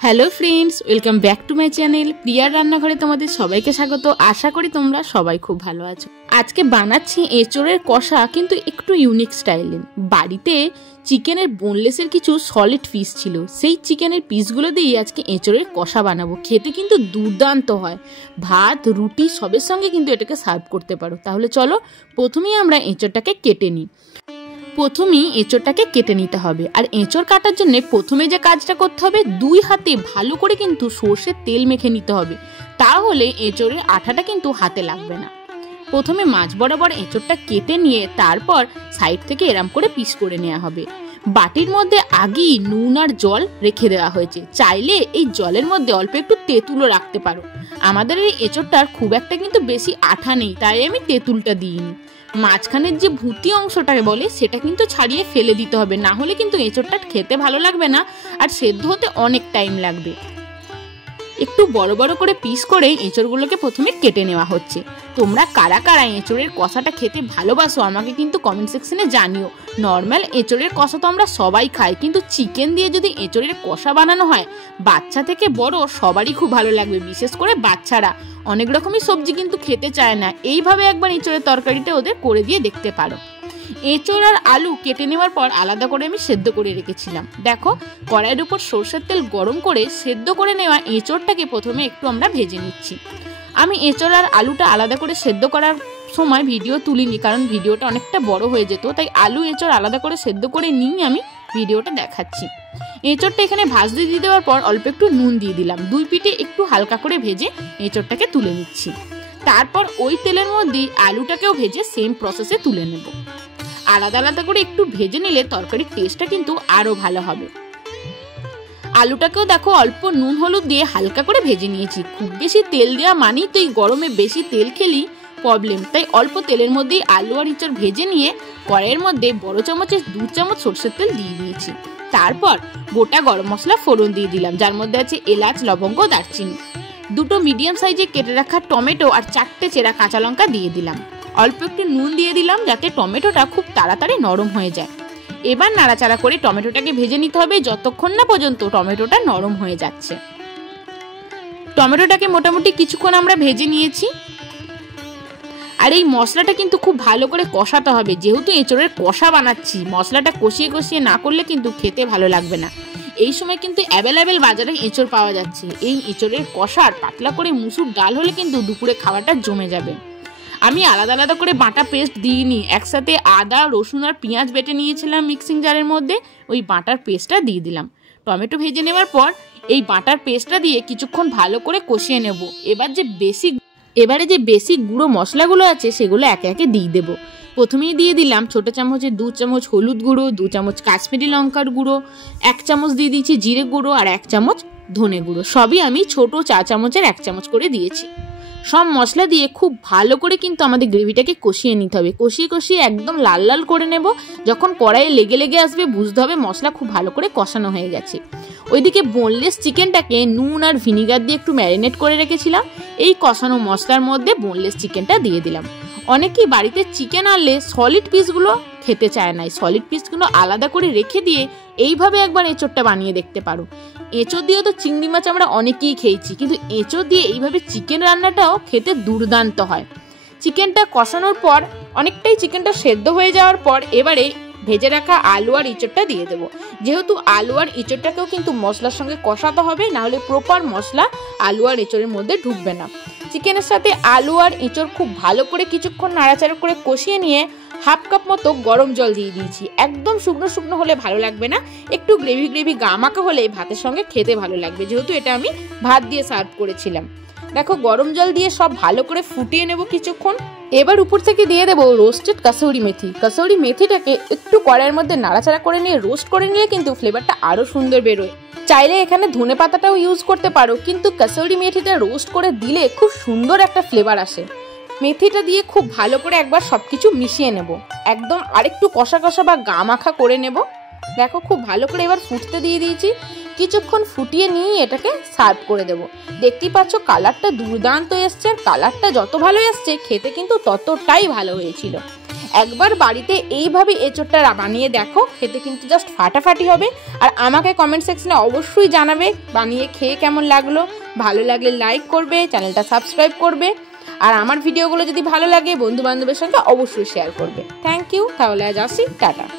Hello friends, welcome back to my channel প্রিয়ার রান্নাঘরে তোমাদের সবাইকে স্বাগত। আশা করি তোমরা সবাই খুব ভালো আছো। আজকে বানাচ্ছি এঁচোড়ের কষা, কিন্তু একটু ইউনিক স্টাইলে। বাড়িতে চিকেনের বোনলেসের কিছু সলিড পিস ছিল, সেই চিকেনের পিসগুলো দিয়ে আজকে এঁচোড়ের কষা বানাবো। খেতে কিন্তু দুর্দান্ত হয়, ভাত রুটি সবের সঙ্গে কিন্তু এটাকে সার্ভ করতে পারো। তাহলে চলো প্রথমেই আমরা এঁচোড়টাকে কেটে নিই। প্রথমেই এঁচোড়টাকে কেটে নিতে হবে, আর এঁচোড় কাটার জন্য প্রথমে যে কাজটা করতে হবে, দুই হাতে ভালো করে কিন্তু সর্ষের তেল মেখে নিতে হবে, তাহলে এঁচোড়ের আঠাটা কিন্তু হাতে লাগবে না। প্রথমে মাছ বরাবর এঁচোড়টা কেটে নিয়ে তারপর সাইড থেকে এরম করে পিস করে নেওয়া হবে। বাটির মধ্যে আগেই নুন আর জল রেখে দেওয়া হয়েছে, চাইলে এই জলের মধ্যে অল্প একটু তেঁতুলও রাখতে পারো। আমাদের এই এঁচোড়টার খুব একটা কিন্তু বেশি আঠা নেই, তাই আমি তেঁতুলটা দিইনি। মাঝখানের যে ভুতি অংশটাকে বলে সেটা কিন্তু ছাড়িয়ে ফেলে দিতে হবে, না হলে কিন্তু এঁচোড়টা খেতে ভালো লাগবে না আর সেদ্ধ হতে অনেক টাইম লাগবে। একটু বড় বড় করে পিস করে এঁচোড়গুলোকে প্রথমে কেটে নেওয়া হচ্ছে। তোমরা কারা কারা এঁচোড়ের কষাটা খেতে ভালোবাসো আমাকে কিন্তু কমেন্ট সেকশনে জানিও। নর্মাল এঁচোড়ের কষা তো আমরা সবাই খাই, কিন্তু চিকেন দিয়ে যদি এঁচোড়ের কষা বানানো হয়, বাচ্চা থেকে বড় সবারই খুব ভালো লাগবে। বিশেষ করে বাচ্চারা অনেক রকমই সবজি কিন্তু খেতে চায় না, এইভাবে একবার এঁচোড়ের তরকারিটা ওদের করে দিয়ে দেখতে পারো। এঁচোড় আর আলু কেটে নেওয়ার পর আলাদা করে আমি সেদ্ধ করে রেখেছিলাম। দেখো, কড়াইয়ের উপর সরষের তেল গরম করে সেদ্ধ করে নেওয়া এঁচোড়টাকে প্রথমে একটু আমরা ভেজে নিচ্ছি। আমি এঁচোড় আর আলুটা আলাদা করে সেদ্ধ করার সময় ভিডিও তুলিনি, কারণ ভিডিওটা অনেকটা বড় হয়ে যেত, তাই আলু এঁচোড় আলাদা করে সেদ্ধ করে নিয়ে আমি ভিডিওটা দেখাচ্ছি। এঁচোড়টা এখানে ভাজতে দিয়ে দেওয়ার পর অল্প একটু নুন দিয়ে দিলাম, দুই পিঠে একটু হালকা করে ভেজে এঁচোড়টাকে তুলে নিচ্ছি। তারপর ওই তেলের মধ্যে আলুটাকেও ভেজে সেম প্রসেসে তুলে নেব। আলাদা আলাদা করে একটু ভেজে নিলে তরকারির টেস্টটা কিন্তু আরো ভালো হবে। আলুটাকেও দেখো অল্প নুন হলুদ দিয়ে হালকা করে ভেজে নিয়েছি। খুব বেশি তেল দেওয়া মানেই তো এই গরমে বেশি তেল খেলেই প্রবলেম, তাই অল্প তেলের মধ্যেই আলু আর এঁচোড় ভেজে নিয়ে কড়াইয়ের মধ্যে বড় চামচের 2 চামচ সরষের তেল দিয়ে দিয়েছি। তারপর গোটা গরম মশলা ফোড়ন দিয়ে দিলাম, যার মধ্যে আছে এলাচ, লবঙ্গ, দারচিনি। 2টো মিডিয়াম সাইজে কেটে রাখা টমেটো আর 4টে চেরা কাঁচা লঙ্কা দিয়ে দিলাম। অল্প একটু নুন দিয়ে দিলাম, যাতে টমেটোটা খুব তাড়াতাড়ি নরম হয়ে যায়। এবার নাড়াচাড়া করে টমেটোটাকে ভেজে নিতে হবে যতক্ষণ না পর্যন্ত টমেটোটা নরম হয়ে যাচ্ছে। টমেটোটাকে মোটামুটি কিছুক্ষণ আমরা ভেজে নিয়েছি। আর এই মশলাটা কিন্তু খুব ভালো করে কষাতে হবে, যেহেতু এঁচোড়ের কষা বানাচ্ছি, মশলাটা কষিয়ে কষিয়ে না করলে কিন্তু খেতে ভালো লাগবে না। এই সময় কিন্তু অ্যাভেলেবেল বাজারে এঁচোড় পাওয়া যাচ্ছে। এই এঁচোড়ের কষার পাতলা করে মুসুর ডাল হলে কিন্তু দুপুরে খাওয়াটা জমে যাবে। আমি আলাদা আলাদা করে বাটা পেস্ট দিইনি, একসাথে আদা, রসুন আর পেঁয়াজ বেটে নিয়েছিলাম মিক্সিং জারের মধ্যে, ওই বাটার পেস্টটা দিয়ে দিলাম। টমেটো ভেজে নেওয়ার পর এই বাটার পেস্টটা দিয়ে কিছুক্ষণ ভালো করে কষিয়ে নেব। এবারে যে বেসিক গুঁড়ো মশলাগুলো আছে সেগুলো একে একে দিয়ে দেবো। প্রথমেই দিয়ে দিলাম ছোট চামচে 2 চামচ হলুদ গুঁড়ো, 2 চামচ কাশ্মীরি লঙ্কার গুঁড়ো, 1 চামচ দিয়ে দিয়েছি জিরে গুঁড়ো আর 1 চামচ ধনে গুঁড়ো। সবই আমি ছোট 4 চামচের 1 চামচ করে দিয়েছি। সব মশলা দিয়ে খুব ভালো করে কিন্তু আমাদের গ্রেভিটাকে কষিয়ে নিতে হবে। কষিয়ে কষিয়ে একদম লাল লাল করে নেব। যখন কড়াইয়ে লেগে লেগে আসবে বুঝতে হবে মশলা খুব ভালো করে কষানো হয়ে গেছে। ওইদিকে বোনলেস চিকেনটাকে নুন আর ভিনিগার দিয়ে একটু ম্যারিনেট করে রেখেছিলাম, এই কষানো মশলার মধ্যে বোনলেস চিকেনটা দিয়ে দিলাম। অনেকেই বাড়িতে চিকেন আনলে সলিড পিসগুলো খেতে চায় না, সলিড পিসগুলো আলাদা করে রেখে দিয়ে এইভাবে একবার এঁচোড়টা বানিয়ে দেখতে পারো। এঁচোড় দিয়ে তো চিংড়ি মাছ আমরা অনেকেই খেয়েছি, কিন্তু এঁচোড় দিয়ে এইভাবে চিকেন রান্নাটাও খেতে দুর্দান্ত হয়। চিকেনটা কষানোর পর অনেকটাই চিকেনটা সেদ্ধ হয়ে যাওয়ার পর এবারে ভেজে রাখা আলু আর এঁচোড়টা দিয়ে দেবো। যেহেতু আলু আর এঁচোড়টাকেও কিন্তু মশলার সঙ্গে কষাতে হবে, নাহলে প্রপার মশলা আলু আর এঁচোড়ের মধ্যে ঢুকবে না। চিকেনের সাথে আলু আর এঁচোড় খুব ভালো করে কিছুক্ষণ নাড়াচাড়া করে কষিয়ে নিয়ে 1/2 কাপ মতো গরম জল দিয়ে দিয়েছি। একদম শুকনো শুকনো হলে ভালো লাগবে না, একটু গ্রেভি গ্রেভি গামাখা হলে ভাতের সঙ্গে খেতে ভালো লাগবে, যেহেতু এটা আমি ভাত দিয়ে সার্ভ করেছিলাম। দেখো, গরম জল দিয়ে সব ভালো করে ফুটিয়ে নেব কিছুক্ষণ। এবার উপর থেকে দিয়ে দেবো রোস্টেড কাসৌরি মেথি। কাসৌরি মেথিটাকে একটু কড়াইয়ের মধ্যে নাড়াচাড়া করে নিয়ে রোস্ট করে নিলে কিন্তু ফ্লেভারটা আরো সুন্দর বেরোয়। চাইলে এখানে ধনে পাতাটাও ইউজ করতে পারো, কিন্তু কাসৌরি মেথিটা রোস্ট করে দিলে খুব সুন্দর একটা ফ্লেভার আসে। মেথিটা দিয়ে খুব ভালো করে একবার সবকিছু মিশিয়ে নেব, একদম আরেকটু কষা কষা বা গা মাখা করে নেব। দেখো, খুব ভালো করে এবার ফুটতে দিয়ে দিয়েছি। কিছুক্ষণ ফুটিয়ে নিয়ে এটাকে সার্ভ করে দেব। দেখতেই পাচ্ছ কালারটা দুর্দান্ত এসছে, আর কালারটা যত ভালো এসছে খেতে কিন্তু ততটাই ভালো হয়েছিল। একবার বাড়িতে এইভাবে এঁচোড়টা বানিয়ে দেখো, খেতে কিন্তু জাস্ট ফাটাফাটি হবে। আর আমাকে কমেন্ট সেকশনে অবশ্যই জানাবে বানিয়ে খেয়ে কেমন লাগলো। ভালো লাগলে লাইক করবে, চ্যানেলটা সাবস্ক্রাইব করবে। আর আমার ভিডিওগুলো যদি ভালো লাগে বন্ধু বান্ধবের সঙ্গে অবশ্যই শেয়ার করবে। থ্যাংক ইউ, তাহলে আজ আসি, টাটা।